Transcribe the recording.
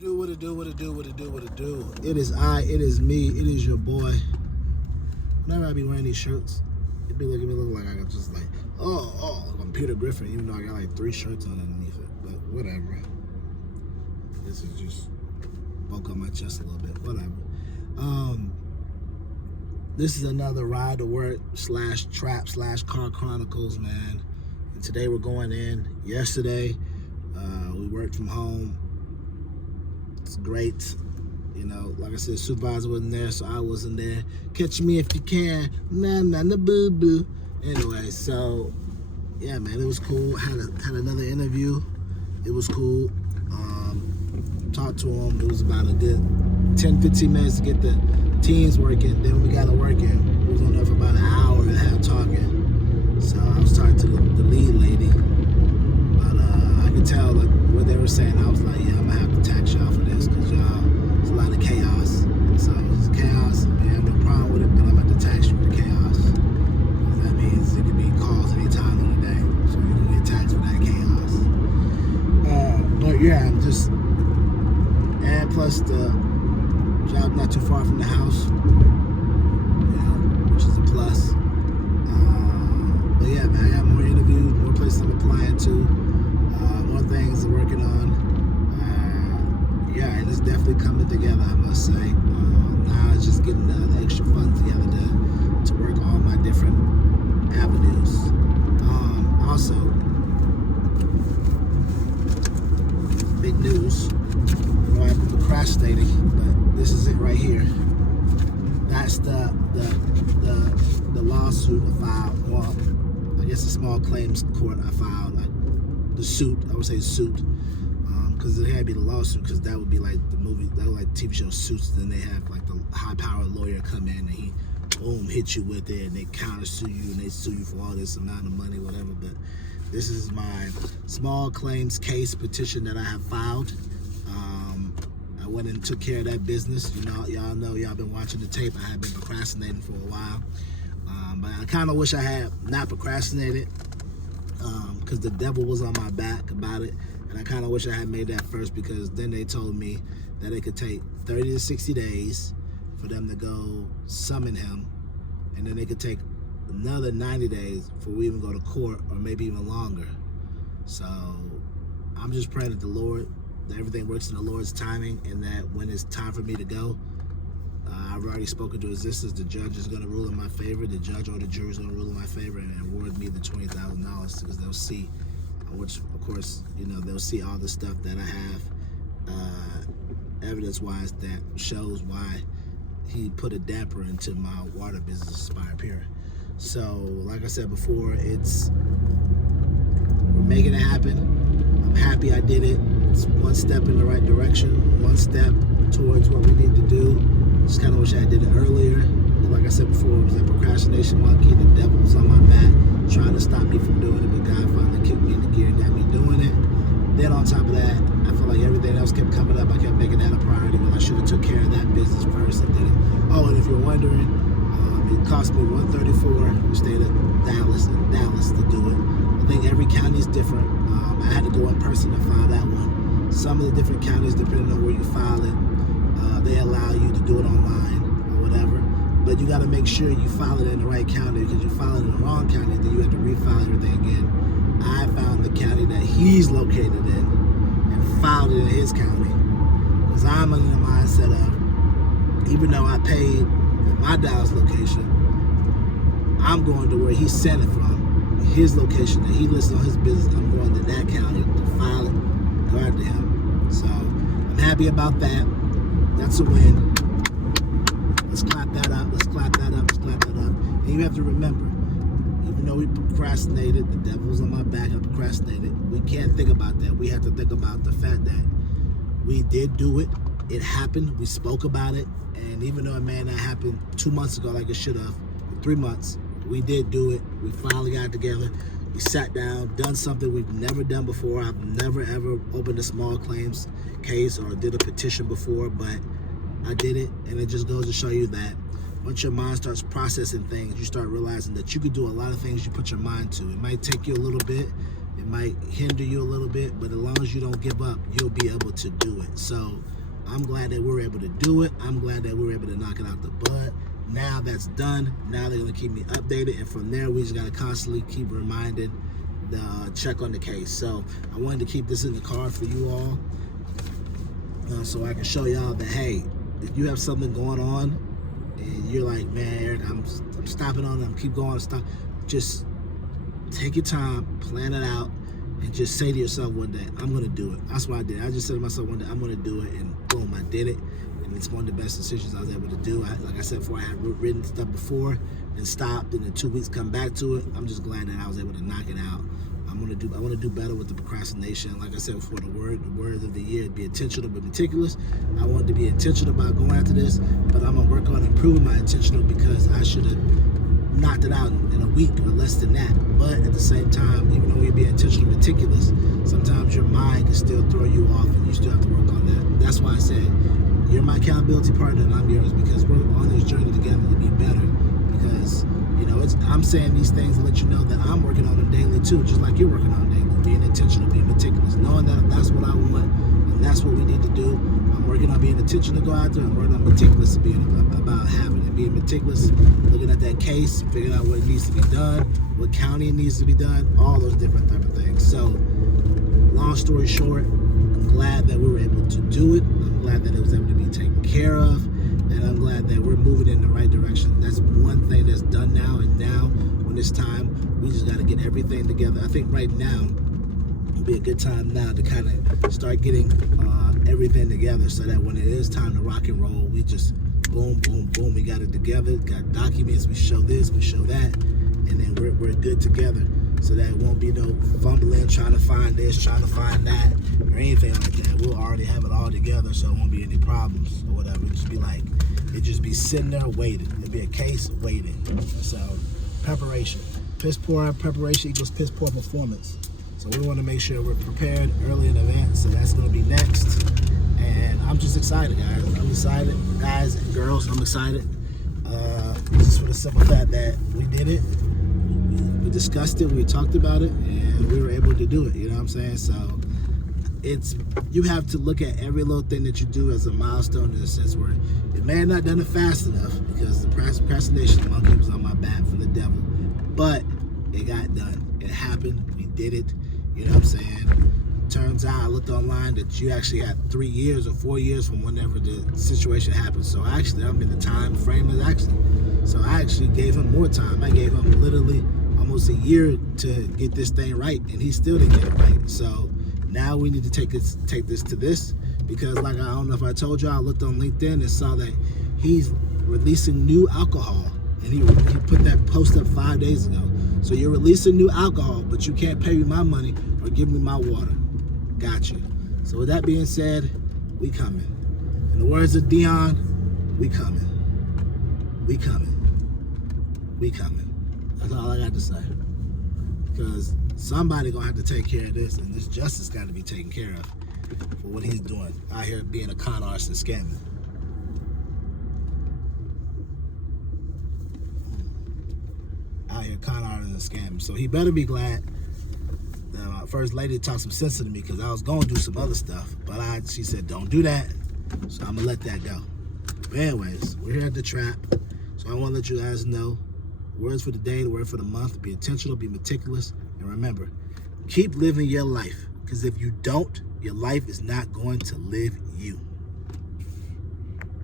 What it do? It is it is me, it is your boy. Whenever I be wearing these shirts, it be looking like I got just like, I'm Peter Griffin, even though I got like 3 shirts on underneath it. But whatever. This is just bulk up my chest a little bit. Whatever. This is another ride to work / trap / car chronicles, man. And today we're going in. Yesterday, we worked from home. It's great. You know, like I said, supervisor wasn't there, so I wasn't there. Catch me if you can. Nah, boo boo. Anyway, so yeah, man, it was cool. Had another interview. It was cool. Talked to him. It was about a good 10-15 minutes to get the teams working. Then we got to working. We was on there for about an hour and a half talking. So I was talking to the lead lady, but I could tell like what they were saying. I was like, yeah, I'm gonna have to tax y'all for this because y'all, there's a lot of chaos. So it's chaos. I mean, I have no problem with it, but I'm gonna have to tax you for the chaos. That means it could be calls any time of the day, so you can get taxed for that chaos. But yeah, I'm just, and plus the job not too far from the house, you know, which is a plus. But yeah, man, I got more interviews, more places I'm applying to, more things I'm working on. Yeah, and it's definitely coming together, I must say. Now it's just getting the extra funds together to work all my different avenues. Also, big news. You know, I've been procrastinating, but this is it right here. That's the lawsuit I filed. Well, I guess the small claims court I filed. The suit, I would say suit, because it had to be the lawsuit, because that would be like the movie, that would like TV show Suits. Then they have like the high-powered lawyer come in and he, boom, hit you with it, and they counter-sue you, and they sue you for all this amount of money, whatever. But this is my small claims case petition that I have filed. I went and took care of that business. You know, y'all been watching the tape. I have been procrastinating for a while. But I kind of wish I had not procrastinated, because the devil was on my back about it. And I kind of wish I had made that first, because then they told me that it could take 30 to 60 days for them to go summon him. And then it could take another 90 days before we even go to court, or maybe even longer. So I'm just praying that the Lord, that everything works in the Lord's timing, and that when it's time for me to go, I've already spoken to existence. The judge is going to rule in my favor. The judge or the jury is going to rule in my favor and award me the $20,000, because they'll see, which of course, you know, they'll see all the stuff that I have, evidence-wise, that shows why he put a damper into my water business by appearing. So, like I said before, we're making it happen. I'm happy I did it. It's one step in the right direction, one step towards what we need to do. Just kind of wish I did it earlier. But like I said before, it was that procrastination monkey. The devil was on my back, trying to stop me from doing it, but God finally kicked me in the gear and got me doing it. Then on top of that, I feel like everything else kept coming up. I kept making that a priority when I should have took care of that business first and did it. Oh, and if you're wondering, it cost me $134 in the state of Dallas to do it. I think every county is different. I had to go in person to file that one. Some of the different counties, depending on where you file it, they allow you to do it online or whatever. But you got to make sure you file it in the right county, because you file it in the wrong county, then you have to refile everything again. I found the county that he's located in and filed it in his county, because I'm under the mindset of, even though I paid at my Dallas location, I'm going to where he sent it from, his location that he lists on his business. I'm going to that county to file it, guard to him. So I'm happy about that. That's a win. Let's clap that up. Let's clap that up. Let's clap that up. And you have to remember, even though we procrastinated, the devil's on my back, I procrastinated. We can't think about that. We have to think about the fact that we did do it. It happened. We spoke about it. And even though it may not happen 2 months ago like it should have, 3 months, we did do it. We finally got together. We sat down, done something we've never done before. I've never, ever opened a small claims case or did a petition before, but I did it. And it just goes to show you that once your mind starts processing things, you start realizing that you can do a lot of things you put your mind to. It might take you a little bit. It It might hinder you a little bit, but as long as you don't give up, you'll be able to do it. So I'm glad that we were able to do it. I'm glad that we were able to knock it out the bud. Now that's done. Now they're going to keep me updated. And from there, we just got to constantly keep reminding the check on the case. So I wanted to keep this in the card for you all, so I can show y'all that, hey, if you have something going on and you're like, man, Eric, I'm stopping on it, I'm keep going, stop. Just take your time, plan it out, and just say to yourself one day, I'm going to do it. That's what I did. I just said to myself one day, I'm going to do it, and boom, I did it. And it's one of the best decisions I was able to do. Like I said before, I had written stuff before and stopped, and in 2 weeks come back to it. I'm just glad that I was able to knock it out. I want to do better with the procrastination. Like I said before, the word of the year, be intentional but meticulous. I wanted to be intentional about going after this, but I'm gonna work on improving my intentional, because I should have knocked it out in a week or less than that. But at the same time, even though you be intentional and meticulous, sometimes your mind can still throw you off, and you still have to work on that. That's why I said you're my accountability partner and I'm yours, because we're on this journey together to be better. Because I'm saying these things to let you know that I'm working on them daily too, just like you're working on daily. Being intentional, being meticulous, knowing that that's what I want and that's what we need to do. I'm working on being intentional to go out there. I'm working on meticulous, being about having it, being meticulous, looking at that case, figuring out what needs to be done, what county it needs to be done, all those different type of things. So, long story short, I'm glad that we were able to do it. I'm glad that it was able to be taken care of. And I'm glad that we're moving in the right direction. That's one thing that's done now. And now, when it's time, we just got to get everything together. I think right now would be a good time now to kind of start getting everything together, so that when it is time to rock and roll, we just boom, boom, boom. We got it together. Got documents. We show this. We show that, and then we're good together. So that it won't be no fumbling, trying to find this, trying to find that, or anything like that. We'll already have it all together, so it won't be any problems or whatever. It just be sitting there waiting. It'll be a case waiting. So, preparation. Piss poor preparation equals piss poor performance. So we want to make sure we're prepared early in advance. So that's going to be next. And I'm just excited, guys. I'm excited, guys and girls. I'm excited. Just for the simple fact that we did it. We discussed it, we talked about it, and we were able to do it, you know what I'm saying? So you have to look at every little thing that you do as a milestone, in a sense where it may have not done it fast enough, because the procrastination monkey was on my back from the devil, but it got done. It happened, we did it, you know what I'm saying? Turns out I looked online that you actually had 3 years or 4 years from whenever the situation happened. So actually, I'm in the time frame is actually. So I actually gave him more time. I gave him literally almost a year to get this thing right, and he still didn't get it right. So now we need to take this to this, because like, I don't know if I told you, I looked on LinkedIn and saw that he's releasing new alcohol, and he put that post up 5 days ago. So you're releasing new alcohol, but you can't pay me my money or give me my water. Got you. So with that being said, we coming. In the words of Dion, we coming. We coming. We coming. That's all I got to say. Because somebody gonna have to take care of this, and this justice got to be taken care of for what he's doing out here being a con artist and scamming. Out here con artist and scamming. So he better be glad that my first lady talked some sense to me, because I was gonna do some other stuff, but she said don't do that, so I'm gonna let that go. But anyways, we're here at the trap. So I want to let you guys know, words for the day, the word for the month: be intentional, be meticulous, and remember, keep living your life. Because if you don't, your life is not going to live you.